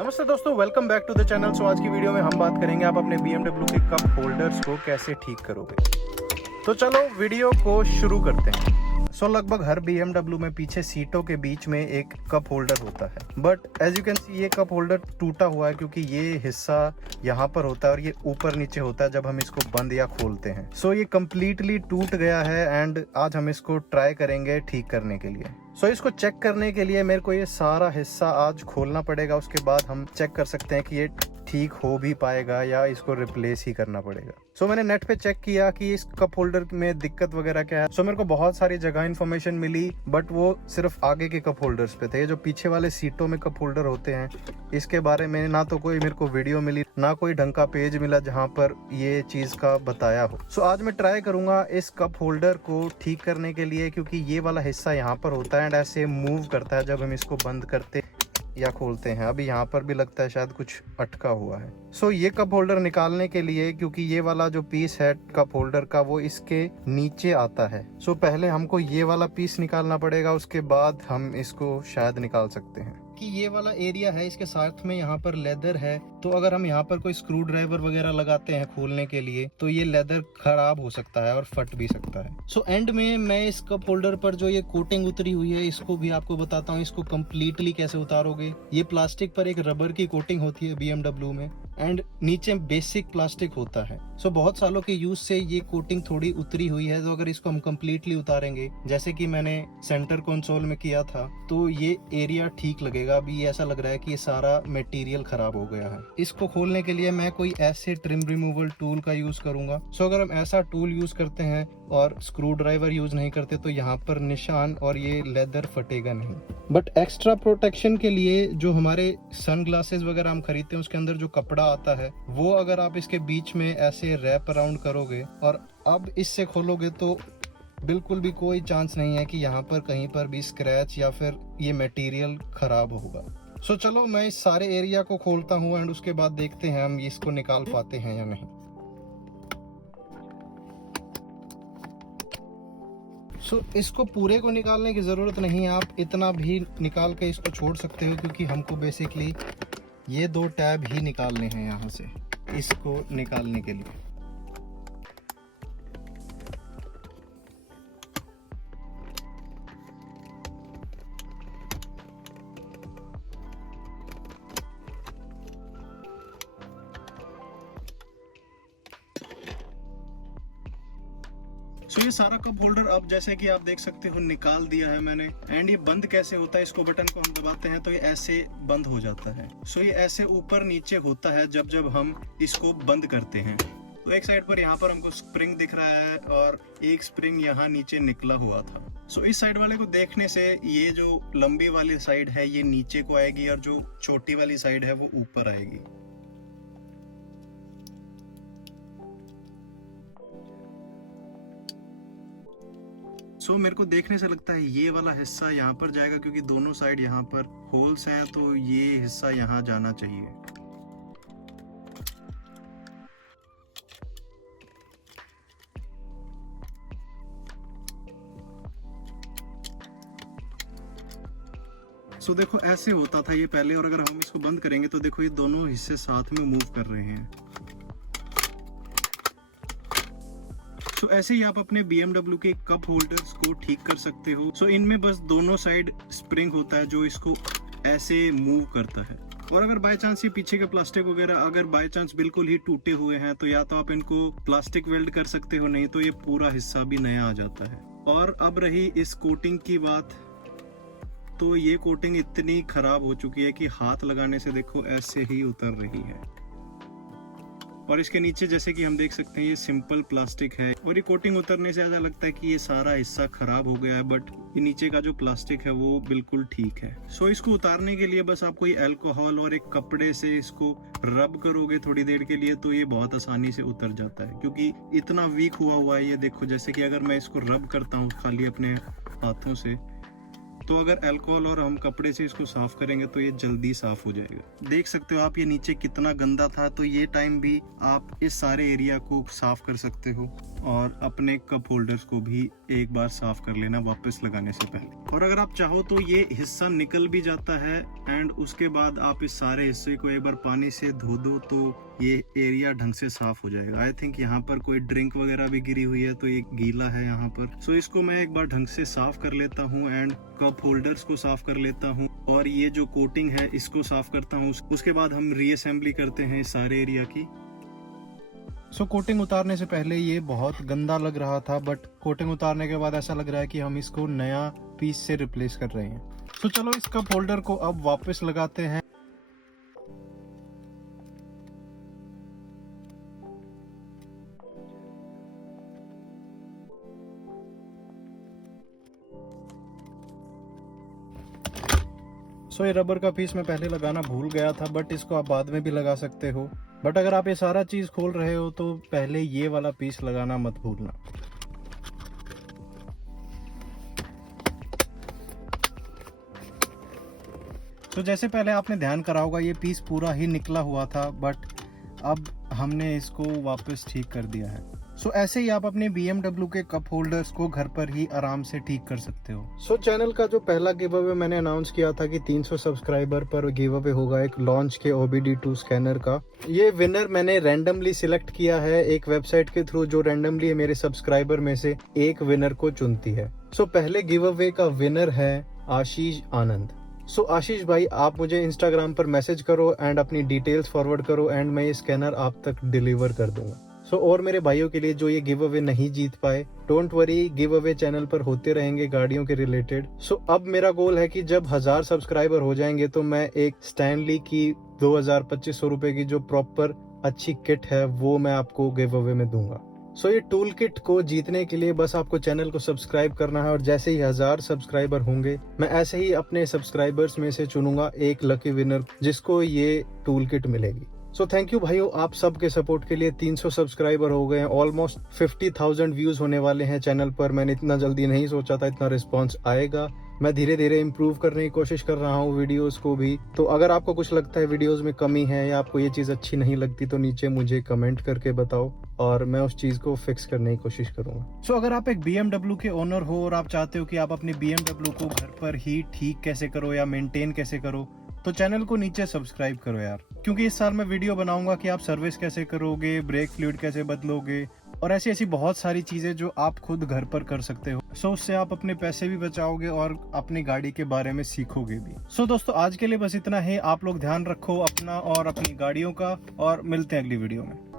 नमस्ते दोस्तों, welcome back to the channel. So आज की वीडियो में हम बात करेंगे आप अपने BMW के कप होल्डर्स को कैसे ठीक करोगे। तो चलो वीडियो को शुरू करते हैं। लगभग हर BMW में पीछे सीटों के बीच में एक कप होल्डर होता है, but as you can see ये कप होल्डर टूटा हुआ है क्योंकि ये हिस्सा यहाँ पर होता है और ये ऊपर नीचे होता है जब हम इसको बंद या खोलते हैं। ये कम्प्लीटली टूट गया है एंड आज हम इसको ट्राई करेंगे ठीक करने के लिए। इसको चेक करने के लिए मेरे को ये सारा हिस्सा आज खोलना पड़ेगा, उसके बाद हम चेक कर सकते हैं कि ये ठीक हो भी पाएगा या इसको रिप्लेस ही करना पड़ेगा। मैंने नेट पे चेक किया कि इस कप होल्डर में दिक्कत वगैरह क्या है। मेरे को बहुत सारी जगह इन्फॉर्मेशन मिली, बट वो सिर्फ आगे के कप होल्डर्स पे थे। ये जो पीछे वाले सीटों में कप होल्डर होते हैं, इसके बारे में ना तो कोई मेरे को वीडियो मिली, ना कोई ढंग का पेज मिला जहाँ पर ये चीज का बताया हो। आज मैं ट्राई करूंगा इस कप होल्डर को ठीक करने के लिए, क्योंकि ये वाला हिस्सा यहाँ पर होता है एंड ऐसे मूव करता है जब हम इसको बंद करते या खोलते हैं। अभी यहाँ पर भी लगता है शायद कुछ अटका हुआ है। ये कप होल्डर निकालने के लिए, क्योंकि ये वाला जो पीस है कप होल्डर का वो इसके नीचे आता है, पहले हमको ये वाला पीस निकालना पड़ेगा, उसके बाद हम इसको शायद निकाल सकते हैं। कि ये वाला एरिया है, इसके साथ में यहाँ पर लेदर है, तो अगर हम यहाँ पर कोई स्क्रू ड्राइवर वगैरह लगाते हैं खोलने के लिए तो ये लेदर खराब हो सकता है और फट भी सकता है। एंड में मैं इस कप होल्डर पर जो ये कोटिंग उतरी हुई है इसको भी आपको बताता हूँ, इसको कम्प्लीटली कैसे उतारोगे। ये प्लास्टिक पर एक रबर की कोटिंग होती है BMW में एंड नीचे बेसिक प्लास्टिक होता है। बहुत सालों के यूज से ये कोटिंग थोड़ी उतरी हुई है, तो अगर इसको हम कम्प्लीटली उतारेंगे जैसे कि मैंने सेंटर कंसोल में किया था तो ये एरिया ठीक लगेगा। अभी ऐसा लग रहा है कि ये सारा मटेरियल खराब हो गया है। इसको खोलने के लिए मैं कोई ऐसे ट्रिम रिमूवल टूल का यूज करूंगा। अगर हम ऐसा टूल यूज करते हैं और स्क्रू ड्राइवर यूज नहीं करते तो यहाँ पर निशान और ये लेदर फटेगा नहीं। बट एक्स्ट्रा प्रोटेक्शन के लिए जो हमारे सन ग्लासेस वगैरह हम खरीदते हैं उसके अंदर जो कपड़ा आता है वो अगर आप इसके बीच में ऐसे रैप अराउंड करोगे और अब इससे खोलोगे तो बिल्कुल भी कोई चांस नहीं है कि यहाँ पर कहीं पर भी स्क्रैच या फिर ये मटेरियल खराब होगा। चलो मैं इस सारे एरिया को खोलता हूँ एंड उसके बाद देखते हैं हम इसको निकाल पाते हैं या नहीं। इसको पूरे को निकालने की ज़रूरत नहीं है, आप इतना भी निकाल के इसको छोड़ सकते हो, क्योंकि हमको बेसिकली ये 2 टैब ही निकालने हैं यहाँ से इसको निकालने के लिए। ये सारा कप होल्डर अब जैसे कि आप देख सकते हो निकाल दिया है मैंने। एंड ये बंद कैसे होता है, इसको बटन को हम दबाते हैं तो ये ऐसे बंद हो जाता है। ये ऐसे ऊपर नीचे होता है जब जब हम इसको बंद करते हैं। तो एक साइड पर यहाँ पर हमको स्प्रिंग दिख रहा है और एक स्प्रिंग यहाँ नीचे निकला हुआ था। इस साइड वाले को देखने से ये जो लंबी वाली साइड है ये नीचे को आएगी और जो छोटी वाली साइड है वो ऊपर आएगी। मेरे को देखने से लगता है ये वाला हिस्सा यहाँ पर जाएगा, क्योंकि दोनों साइड यहाँ पर होल्स हैं, तो ये हिस्सा यहाँ जाना चाहिए। देखो ऐसे होता था ये पहले, और अगर हम इसको बंद करेंगे तो देखो ये दोनों हिस्से साथ में मूव कर रहे हैं। ऐसे ही आप अपने BMW के कप होल्डर्स को ठीक कर सकते हो। इनमें बस दोनों साइड स्प्रिंग होता है जो इसको ऐसे मूव करता है। और अगर बाय चांस ये पीछे के प्लास्टिक वगैरह अगर बाय चांस बिल्कुल ही टूटे हुए हैं तो या तो आप इनको प्लास्टिक वेल्ड कर सकते हो, नहीं तो ये पूरा हिस्सा भी नया आ जाता है। और अब रही इस कोटिंग की बात, तो ये कोटिंग इतनी खराब हो चुकी है कि हाथ लगाने से देखो ऐसे ही उतर रही है। और इसके नीचे जैसे कि हम देख सकते हैं ये सिंपल प्लास्टिक है और ये कोटिंग उतरने से ऐसा लगता है कि ये सारा हिस्सा खराब हो गया है, बट ये नीचे का जो प्लास्टिक है वो बिल्कुल ठीक है। इसको उतारने के लिए बस आप कोई अल्कोहल और एक कपड़े से इसको रब करोगे थोड़ी देर के लिए तो ये बहुत आसानी से उतर जाता है, क्योंकि इतना वीक हुआ है ये। देखो जैसे कि अगर मैं इसको रब करता हूँ खाली अपने हाथों से तो अगर अल्कोहल और हम कपड़े से इसको साफ करेंगे तो ये जल्दी साफ हो जाएगा। देख सकते हो आप ये नीचे कितना गंदा था, तो ये टाइम भी आप इस सारे एरिया को साफ कर सकते हो और अपने कप होल्डर्स को भी एक बार साफ कर लेना वापस लगाने से पहले। और अगर आप चाहो तो ये हिस्सा निकल भी जाता है एंड उसके बाद आप इस सारे हिस्से को एक बार पानी से धो दो तो ये एरिया ढंग से साफ हो जाएगा। आई थिंक यहाँ पर कोई ड्रिंक वगैरह भी गिरी हुई है तो ये गीला है यहाँ पर। सो इसको मैं एक बार ढंग से साफ कर लेता हूँ एंड कप होल्डर्स को साफ कर लेता हूँ और ये जो कोटिंग है इसको साफ करता हूँ। उसके बाद हम रीअसेंबली करते हैं इस सारे एरिया की। सो कोटिंग उतारने से पहले ये बहुत गंदा लग रहा था, बट कोटिंग उतारने के बाद ऐसा लग रहा है कि हम इसको नया पीस से रिप्लेस कर रहे हैं। तो चलो इस कप होल्डर को अब वापस लगाते हैं। सो ये रबर का पीस मैं पहले लगाना भूल गया था, बट इसको आप बाद में भी लगा सकते हो। बट अगर आप ये सारा चीज खोल रहे हो तो पहले ये वाला पीस लगाना मत भूलना। तो जैसे पहले आपने ध्यान करा होगा ये पीस पूरा ही निकला हुआ था, बट अब हमने इसको वापस ठीक कर दिया है। सो ऐसे ही आप अपने BMW के कप होल्डर्स को घर पर ही आराम से ठीक कर सकते हो। सो चैनल का जो पहला गिव अवे मैंने अनाउंस किया था कि 300 सब्सक्राइबर पर गिव अवे होगा एक लॉन्च के OBD2 स्कैनर का। ये विनर मैंने रैंडमली सिलेक्ट किया है एक वेबसाइट के थ्रू जो रैंडमली मेरे सब्सक्राइबर में से एक विनर को चुनती है। सो पहले गिव अवे का विनर है आशीष आनंद। सो आशीष भाई आप मुझे इंस्टाग्राम पर मैसेज करो एंड अपनी डिटेल्स फॉरवर्ड करो एंड मैं ये स्कैनर आप तक डिलीवर कर दूंगा। सो और मेरे भाइयों के लिए जो ये गिव अवे नहीं जीत पाए, don't worry, give away channel पर होते रहेंगे गाड़ियों के रिलेटेड। सो अब मेरा गोल है कि जब 1000 सब्सक्राइबर हो जाएंगे तो मैं एक स्टैनली की 2500 रुपए की जो प्रॉपर अच्छी किट है वो मैं आपको गिव अवे में दूंगा। सो ये टूल किट को जीतने के लिए बस आपको चैनल को सब्सक्राइब करना है और जैसे ही 1000 सब्सक्राइबर होंगे मैं ऐसे ही अपने सब्सक्राइबर्स में से चुनूंगा एक लकी विनर जिसको ये टूल किट मिलेगी। सो थैंक यू भाइयों आप सबके सपोर्ट के लिए। 300 सब्सक्राइबर हो गए हैं, ऑलमोस्ट 50,000 व्यूज होने वाले हैं चैनल पर। मैंने इतना जल्दी नहीं सोचा था इतना रिस्पांस आएगा। मैं धीरे धीरे इम्प्रूव करने की कोशिश कर रहा हूँ वीडियोस को भी। तो अगर आपको कुछ लगता है वीडियोस में कमी है या आपको ये चीज़ अच्छी नहीं लगती तो नीचे मुझे कमेंट करके बताओ और मैं उस चीज़ को फिक्स करने की कोशिश करूँगा। सो अगर आप एक BMW के ओनर हो और आप चाहते हो कि आप अपनी BMW को घर पर ही ठीक कैसे करो या मेंटेन कैसे करो तो चैनल को नीचे सब्सक्राइब करो यार, क्योंकि इस साल मैं वीडियो बनाऊंगा कि आप सर्विस कैसे करोगे, ब्रेक फ्लूइड कैसे बदलोगे और ऐसी ऐसी बहुत सारी चीजें जो आप खुद घर पर कर सकते हो। सो उससे आप अपने पैसे भी बचाओगे और अपनी गाड़ी के बारे में सीखोगे भी। सो दोस्तों आज के लिए बस इतना ही। आप लोग ध्यान रखो अपना और अपनी गाड़ियों का और मिलते हैं अगली वीडियो में।